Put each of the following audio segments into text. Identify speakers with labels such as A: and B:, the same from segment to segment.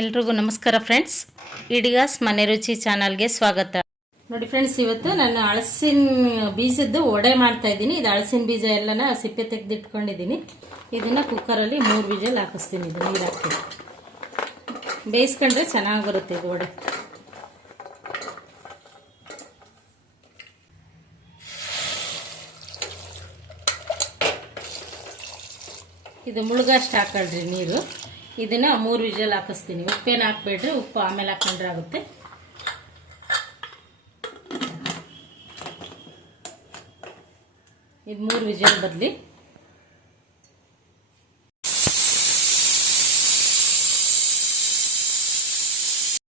A: ಎಲ್ರಿಗೂ ನಮಸ್ಕಾರ ಫ್ರೆಂಡ್ಸ್. ಇಡಿಗಾಸ್ ಮನೆ ರುಚಿ ಚಾನಲ್ಗೆ ಸ್ವಾಗತ. ನೋಡಿ ಫ್ರೆಂಡ್ಸ್, ಇವತ್ತು ನಾನು ಹಳಸಿನ ಬೀಜದ್ದು ವಡೆ ಮಾಡ್ತಾ ಇದ್ದೀನಿ. ಇದು ಹಳಸಿನ ಬೀಜ ಎಲ್ಲನ ಸಿಪ್ಪೆ ತೆಗೆದಿಟ್ಕೊಂಡಿದ್ದೀನಿ. ಇದನ್ನು ಕುಕ್ಕರಲ್ಲಿ ಮೂರು ಬೀಜಲ್ಲಿ ಹಾಕಿಸ್ತೀನಿ. ಇದು ನೀರು ಹಾಕಿ. ಬೇಯಿಸ್ಕೊಂಡ್ರೆ ಚೆನ್ನಾಗಿ ಬರುತ್ತೆ ಇದು ವಡೆ. ಇದು ಮುಳುಗಷ್ಟು ಹಾಕೊಳ್ರಿ ನೀರು. ಇದನ್ನ ಮೂರು ವಿಜಲ್ ಹಾಕಿಸ್ತೀನಿ. ಉಪ್ಪೇನು ಹಾಕ್ಬೇಡ್ರಿ, ಉಪ್ಪು ಆಮೇಲೆ ಹಾಕೊಂಡ್ರೆ ಆಗುತ್ತೆ. ಇದು ಮೂರು ವಿಜಲ್ ಬದಲಿ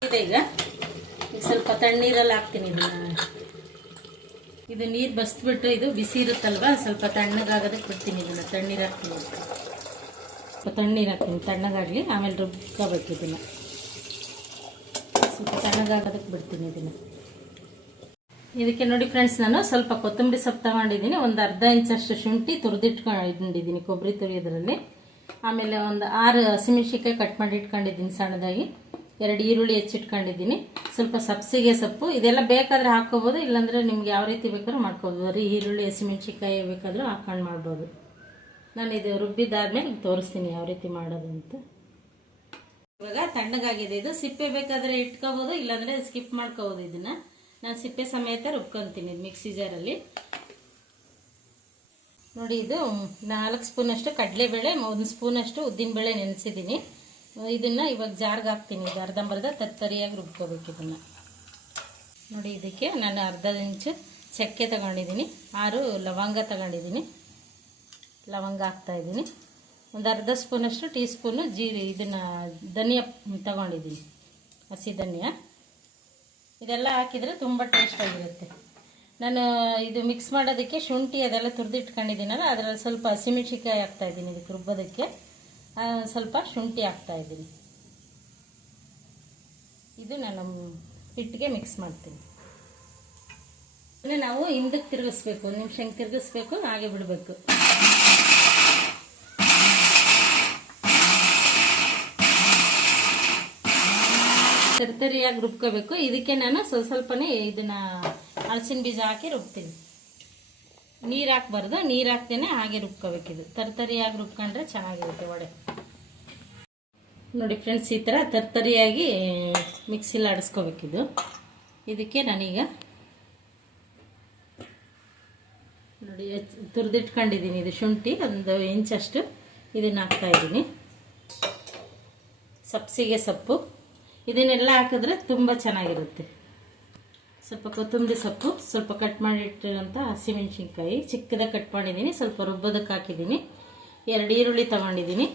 A: ಇದೆ ಈಗ. ಸ್ವಲ್ಪ ತಣ್ಣೀರಲ್ಲಿ ಹಾಕ್ತೀನಿ ಇದು ನೀರು ಬಸ್ಬಿಟ್ಟು ಇದು ಬಿಸಿ ಇರುತ್ತಲ್ವಾ, ಸ್ವಲ್ಪ ತಣ್ಣಗಾಗೋದಕ್ಕೆ ಬಿಡ್ತೀನಿ ಇದನ್ನ, ತಣ್ಣೀರು ಹಾಕ್ತೀನಿ. ಸ್ವಲ್ಪ ತಣ್ಣೀರು ಹಾಕ್ತೀನಿ, ತಣ್ಣಗಾಗಲಿ, ಆಮೇಲೆ ರುಬ್ಕೋಬೇಕು ಇದನ್ನು. ಸ್ವಲ್ಪ ತಣ್ಣಗಾಗೋದಕ್ಕೆ ಬಿಡ್ತೀನಿ ಇದನ್ನು. ಇದಕ್ಕೆ ನೋಡಿ ಫ್ರೆಂಡ್ಸ್ ನಾನು ಸ್ವಲ್ಪ ಕೊತ್ತಂಬರಿ ಸೊಪ್ಪು ತಗೊಂಡಿದ್ದೀನಿ. ಒಂದು ಅರ್ಧ ಇಂಚಷ್ಟು ಶುಂಠಿ ತುರಿದಿಟ್ಕೊಂಡಿದ್ದೀನಿ ಕೊಬ್ಬರಿ ತುರಿಯೋದ್ರಲ್ಲಿ. ಆಮೇಲೆ ಒಂದು ಆರು ಹಸಿಮೆಣ್ಸಿಕಾಯಿ ಕಟ್ ಮಾಡಿ ಇಟ್ಕೊಂಡಿದ್ದೀನಿ ಸಣ್ಣದಾಗಿ. ಎರಡು ಈರುಳ್ಳಿ ಹೆಚ್ಚಿಟ್ಕೊಂಡಿದ್ದೀನಿ. ಸ್ವಲ್ಪ ಸಬ್ಸಿಗೆ ಸೊಪ್ಪು. ಇದೆಲ್ಲ ಬೇಕಾದರೆ ಹಾಕ್ಕೋಬೋದು, ಇಲ್ಲಾಂದರೆ ನಿಮ್ಗೆ ಯಾವ ರೀತಿ ಬೇಕಾದ್ರೂ ಮಾಡ್ಕೋಬೋದು. ಬರೀ ಈರುಳ್ಳಿ ಹಸಿಮೆಣ್ಸಿಕಾಯಿ ಬೇಕಾದರೂ ಹಾಕ್ಕೊಂಡು ಮಾಡ್ಬೋದು. ನಾನು ಇದು ರುಬ್ಬಿದಾದ್ಮೇಲೆ ತೋರಿಸ್ತೀನಿ ಯಾವ ರೀತಿ ಮಾಡೋದು ಅಂತ. ಇವಾಗ ತಣ್ಣಗಾಗಿದೆ ಇದು. ಸಿಪ್ಪೆ ಬೇಕಾದರೆ ಇಟ್ಕೋಬೋದು, ಇಲ್ಲಾಂದರೆ ಸ್ಕಿಪ್ ಮಾಡ್ಕೋಬೋದು ಇದನ್ನ. ನಾನು ಸಿಪ್ಪೆ ಸಮೇತ ರುಬ್ಕೊಂತೀನಿ ಮಿಕ್ಸಿ ಜಾರಲ್ಲಿ ನೋಡಿ ಇದು ನಾಲ್ಕು ಸ್ಪೂನಷ್ಟು ಕಡಲೆಬೇಳೆ, ಒಂದು ಸ್ಪೂನಷ್ಟು ಉದ್ದಿನಬೇಳೆ ನೆನೆಸಿದ್ದೀನಿ ಇದನ್ನು ಇವಾಗ ಜಾರ್ಗೆ ಹಾಕ್ತೀನಿ. ಇದು ಅರ್ಧಂಬರ್ಧ ತತ್ತರಿಯಾಗಿ ರುಬ್ಕೋಬೇಕು ಇದನ್ನು. ನೋಡಿ, ಇದಕ್ಕೆ ನಾನು ಅರ್ಧ ಇಂಚು ಚಕ್ಕೆ ತಗೊಂಡಿದ್ದೀನಿ ಆರು ಲವಂಗ ತಗೊಂಡಿದ್ದೀನಿ ಲವಂಗ ಹಾಕ್ತಾ ಇದ್ದೀನಿ. ಒಂದು ಅರ್ಧ ಸ್ಪೂನಷ್ಟು ಟೀ ಸ್ಪೂನು ಜೀರಿ ಇದನ್ನು ಧನಿಯಾ ತಗೊಂಡಿದ್ದೀನಿ. ಹಸಿ ಧನಿಯ. ಇದೆಲ್ಲ ಹಾಕಿದರೆ ತುಂಬ ಟೇಸ್ಟಾಗಿರುತ್ತೆ ನಾನು ಇದು ಮಿಕ್ಸ್ ಮಾಡೋದಕ್ಕೆ ಶುಂಠಿ ಅದೆಲ್ಲ ತುರಿದಿಟ್ಕೊಂಡಿದ್ದೀನಲ್ಲ, ಅದರಲ್ಲಿ ಸ್ವಲ್ಪ ಹಸಿಮೆಣ್ಸಿಕಾಯಿ ಹಾಕ್ತಾ ಇದ್ದೀನಿ ಇದಕ್ಕೆ ರುಬ್ಬೋದಕ್ಕೆ. ಸ್ವಲ್ಪ ಶುಂಠಿ ಹಾಕ್ತಾ ಇದ್ದೀನಿ. ಇದು ನಾನು ಹಿಟ್ಟಿಗೆ ಮಿಕ್ಸ್ ಮಾಡ್ತೀನಿ. ನಾವು ಹಿಂದಕ್ಕೆ ತಿರುಗಿಸ್ಬೇಕು, ಒಂದು ನಿಮಿಷ ಹಿಂಗೆ ತಿರುಗಿಸ್ಬೇಕು, ಹಾಗೆ ಬಿಡಬೇಕು. ತರ್ತರಿಯಾಗಿ ರುಬ್ಕೋಬೇಕು. ಇದಕ್ಕೆ ನಾನು ಸ್ವಲ್ಪ ಸ್ವಲ್ಪನೇ ಇದನ್ನ ಹಲಸಿನ ಬೀಜ ಹಾಕಿ ರುಬ್ತೀನಿ. ನೀರು ಹಾಕ್ಬಾರ್ದು. ನೀರು ಹಾಕ್ತೇನೆ ಹಾಗೆ ರುಬ್ಕೋಬೇಕು ಇದು. ತರ್ತರಿಯಾಗಿ ರುಬ್ಕೊಂಡ್ರೆ ಚೆನ್ನಾಗಿರುತ್ತೆ ವಡೆ. ನೋಡಿ ಫ್ರೆಂಡ್ಸ್, ಈ ಥರ ತರ್ತರಿಯಾಗಿ ಮಿಕ್ಸಿಲಿ ಆಡಿಸ್ಕೋಬೇಕಿದು ಇದಕ್ಕೆ ನಾನೀಗ ನೋಡಿ ತುರಿದಿಟ್ಕೊಂಡಿದ್ದೀನಿ ಇದು ಶುಂಠಿ. ಒಂದು ಇಂಚಷ್ಟು ಇದನ್ನು ಹಾಕ್ತಾ ಇದ್ದೀನಿ. ಸಬ್ಸಿಗೆ ಸೊಪ್ಪು. ಇದನ್ನೆಲ್ಲ ಹಾಕಿದ್ರೆ ತುಂಬ ಚೆನ್ನಾಗಿರುತ್ತೆ. ಸ್ವಲ್ಪ ಕೊತ್ತಂಬರಿ ಸೊಪ್ಪು, ಸ್ವಲ್ಪ ಕಟ್ ಮಾಡಿಟ್ಟಿರೋಂಥ ಹಸಿಮೆಣ್ಸಿನ್ಕಾಯಿ. ಚಿಕ್ಕದಾಗಿ ಕಟ್ ಮಾಡಿದ್ದೀನಿ, ಸ್ವಲ್ಪ ರುಬ್ಬೋದಕ್ಕೆ ಹಾಕಿದ್ದೀನಿ. ಎರಡು ಈರುಳ್ಳಿ ತಗೊಂಡಿದ್ದೀನಿ.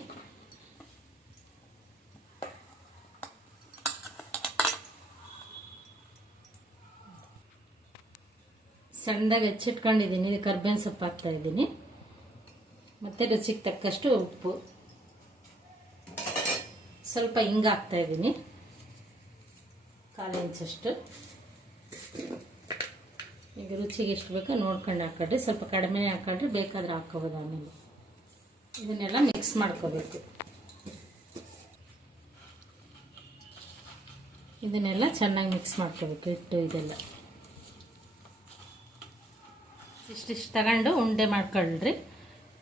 A: ಸಣ್ಣದಾಗಿ ಹಚ್ಚಿಟ್ಕೊಂಡಿದ್ದೀನಿ, ಇದು ಕರ್ಬೇವಿನ ಸೊಪ್ಪು ಹಾಕ್ತಾ ಇದ್ದೀನಿ. ಮತ್ತು ರುಚಿಗೆ ತಕ್ಕಷ್ಟು ಉಪ್ಪು. ಸ್ವಲ್ಪ ಹಿಂಗ ಹಾಕ್ತಾ ಇದ್ದೀನಿ. ಕಾಲು ಇಂಚಷ್ಟು ಈಗ ರುಚಿಗೆ ಎಷ್ಟು ಬೇಕೋ ನೋಡ್ಕೊಂಡು ಹಾಕೊಂಡ್ರೆ ಸ್ವಲ್ಪ ಕಡಿಮೆ ಹಾಕೊಂಡ್ರೆ ಬೇಕಾದ್ರೆ ಹಾಕ್ಕೋಬೋದು ಆಮೇಲೆ. ಇದನ್ನೆಲ್ಲ ಮಿಕ್ಸ್ ಮಾಡ್ಕೋಬೇಕು. ಇದನ್ನೆಲ್ಲ ಚೆನ್ನಾಗಿ ಮಿಕ್ಸ್ ಮಾಡ್ಕೋಬೇಕು, ಹಿಟ್ಟು ಇದೆಲ್ಲ. ಇಷ್ಟಿಷ್ಟು ತಗೊಂಡು ಉಂಡೆ ಮಾಡ್ಕೊಳ್ರಿ.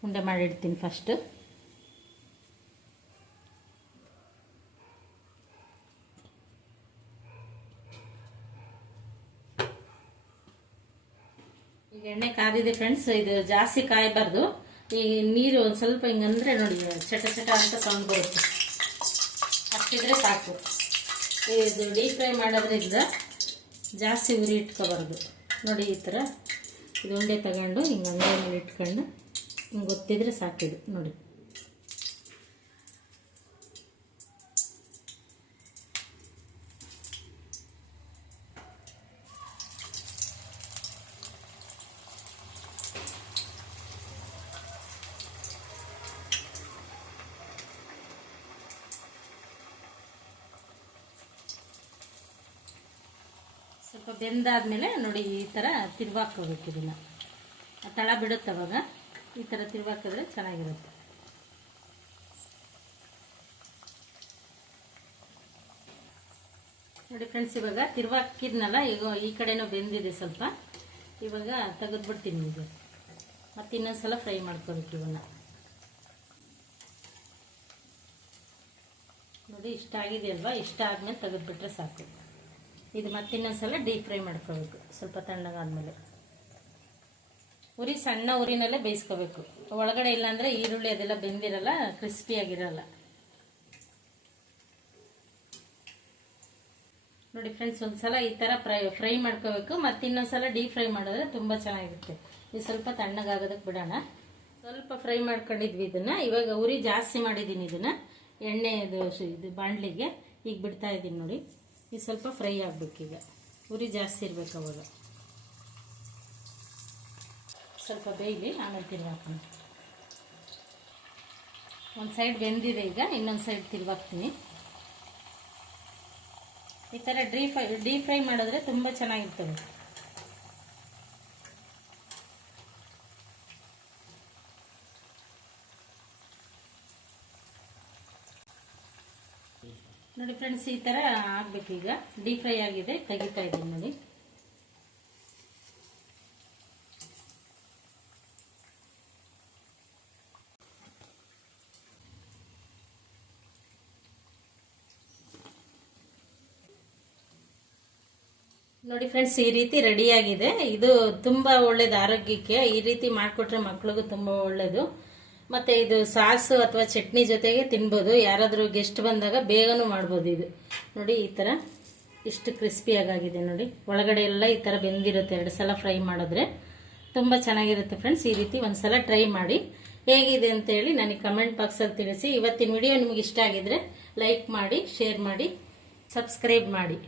A: ಉಂಡೆ ಮಾಡಿಡ್ತೀನಿ ಫಸ್ಟು ಈಗ ಎಣ್ಣೆ ಕಾದಿದೆ ಫ್ರೆಂಡ್ಸ್ ಇದು ಜಾಸ್ತಿ ಕಾಯಬಾರ್ದು. ಈ ನೀರು ಒಂದು ಸ್ವಲ್ಪ ಹಿಂಗಂದ್ರೆ ನೋಡಿ, ಚಟ ಚಟ ಅಂತ ಸೌಂಡ್ ಬರುತ್ತೆ. ಅಷ್ಟಿದ್ರೆ ಸಾಕು. ಇದು ಡೀಪ್ ಫ್ರೈ ಮಾಡೋದ್ರಿಂದ ಜಾಸ್ತಿ ಉರಿ ಇಟ್ಕೋಬಾರ್ದು. ನೋಡಿ ಈ ಥರ ಇದು ಉಂಡೆ ತಗೊಂಡು ಹಿಂಗೆ ಅಂಗಡಿ ಮೇಲೆ ಇಟ್ಕೊಂಡು, ಹಿಂಗೆ ಗೊತ್ತಿದ್ರೆ ಸಾಕಿದು ನೋಡಿ. ಬೆಂದಾದ್ಮೇಲೆ ನೋಡಿ ಈ ಥರ ತಿರ್ವಾಕೋಬೇಕು ಇದನ್ನು. ತಳ ಬಿಡುತ್ತೆ ಅವಾಗ. ಈ ಥರ ತಿರ್ವಾಕಿದ್ರೆ ಚೆನ್ನಾಗಿರುತ್ತೆ. ನೋಡಿ ಫ್ರೆಂಡ್ಸ್, ಇವಾಗ ತಿರ್ವಾಕಿದ್ನಲ್ಲ, ಈಗ ಈ ಕಡೆನೂ ಬೆಂದಿದೆ ಸ್ವಲ್ಪ. ಇವಾಗ ತೆಗೆದ್ಬಿಡ್ತೀನಿ ಇದು ಮತ್ತೆ ಇನ್ನೊಂದ್ಸಲ ಫ್ರೈ ಮಾಡ್ಕೋಬೇಕು ಇವನ್ನ. ನೋಡಿ, ಇಷ್ಟ ಆಗಿದೆ ಅಲ್ವಾ? ಇಷ್ಟ ಆದಮೇಲೆ ತೆಗೆದ್ಬಿಟ್ರೆ ಸಾಕು. ಇದು ಮತ್ತೆ ಇನ್ನೊಂದ್ಸಲ ಡೀಪ್ ಫ್ರೈ ಮಾಡ್ಕೋಬೇಕು, ಸ್ವಲ್ಪ ತಣ್ಣಗಾದ್ಮೇಲೆ. ಉರಿ ಸಣ್ಣ ಉರಿನಲ್ಲೇ ಬೇಯಿಸ್ಕೋಬೇಕು. ಒಳಗಡೆ ಇಲ್ಲಾಂದ್ರೆ ಈರುಳ್ಳಿ ಅದೆಲ್ಲ ಬೆಂದಿರಲ್ಲ ಕ್ರಿಸ್ಪಿಯಾಗಿರಲ್ಲ ನೋಡಿ ಫ್ರೆಂಡ್ಸ್ ಒಂದ್ಸಲ ಈ ಥರ ಫ್ರೈ ಫ್ರೈ ಮಾಡ್ಕೋಬೇಕು. ಮತ್ತೆ ಇನ್ನೊಂದ್ಸಲ ಡೀಪ್ ಫ್ರೈ ಮಾಡಿದ್ರೆ ತುಂಬ ಚೆನ್ನಾಗಿರುತ್ತೆ. ಇದು ಸ್ವಲ್ಪ ತಣ್ಣಗಾಗೋದಕ್ಕೆ ಬಿಡೋಣ. ಸ್ವಲ್ಪ ಫ್ರೈ ಮಾಡ್ಕೊಂಡಿದ್ವಿ ಇದನ್ನ. ಇವಾಗ ಉರಿ ಜಾಸ್ತಿ ಮಾಡಿದ್ದೀನಿ ಇದನ್ನ. ಎಣ್ಣೆ ಇದು ಇದು ಬಾಣಲಿಗೆ. ಈಗ ಬಿಡ್ತಾ ಇದ್ದೀನಿ ನೋಡಿ. ಇದು ಸ್ವಲ್ಪ ಫ್ರೈ ಆಗಬೇಕೀಗ ಉರಿ ಜಾಸ್ತಿ ಇರಬೇಕು ಅವಾಗ. ಸ್ವಲ್ಪ ಬೇಯಲಿ, ಆಮೇಲೆ ತಿರ್ಗಾಕ್ತೀನಿ ಒಂದು ಸೈಡ್ ಬೆಂದಿದೆ ಈಗ, ಇನ್ನೊಂದು ಸೈಡ್ ತಿರ್ವಾಕ್ತೀನಿ ಈ ಥರ ಡ್ರೀ ಫ್ರೈ ಡೀಪ್ ಫ್ರೈ ಮಾಡಿದ್ರೆ ತುಂಬ ಚೆನ್ನಾಗಿರ್ತವೆ ನೋಡಿ ಫ್ರೆಂಡ್ಸ್ ಈ ಥರ ಈಗ. ಡೀಪ್ ಫ್ರೈ ಆಗಿದೆ, ತೆಗಿತಾ ಇದ್ದೀನಿ ನೋಡಿ. ನೋಡಿ ಫ್ರೆಂಡ್ಸ್ ಈ ರೀತಿ ರೆಡಿಯಾಗಿದೆ ಇದು ತುಂಬಾ ಒಳ್ಳೇದು ಆರೋಗ್ಯಕ್ಕೆ. ಈ ರೀತಿ ಮಾಡಿಕೊಟ್ರೆ ಮಕ್ಳಿಗೂ ತುಂಬಾ ಒಳ್ಳೇದು. ಮತ್ತೆ ಇದು ಸಾಸು ಅಥವಾ ಚಟ್ನಿ ಜೊತೆಗೆ ತಿನ್ಬೋದು. ಯಾರಾದರೂ ಗೆಸ್ಟ್ ಬಂದಾಗ ಬೇಗನೂ ಮಾಡ್ಬೋದು ಇದು. ನೋಡಿ, ಈ ಥರ ಇಷ್ಟು ಕ್ರಿಸ್ಪಿಯಾಗಿದೆ ನೋಡಿ. ಒಳಗಡೆ ಎಲ್ಲ ಈ ಥರ ಬೆಂದಿರುತ್ತೆ. ಎರಡು ಸಲ ಫ್ರೈ ಮಾಡಿದ್ರೆ ತುಂಬ ಚೆನ್ನಾಗಿರುತ್ತೆ ಫ್ರೆಂಡ್ಸ್ ಈ ರೀತಿ ಒಂದ್ಸಲ ಟ್ರೈ ಮಾಡಿ. ಹೇಗಿದೆ ಅಂತ ಹೇಳಿ ನನಗೆ ಕಮೆಂಟ್ ಬಾಕ್ಸಲ್ಲಿ ತಿಳಿಸಿ. ಇವತ್ತಿನ ವಿಡಿಯೋ ನಿಮಗೆ ಇಷ್ಟ ಆಗಿದ್ರೆ ಲೈಕ್ ಮಾಡಿ ಶೇರ್ ಮಾಡಿ ಸಬ್ಸ್ಕ್ರೈಬ್ ಮಾಡಿ.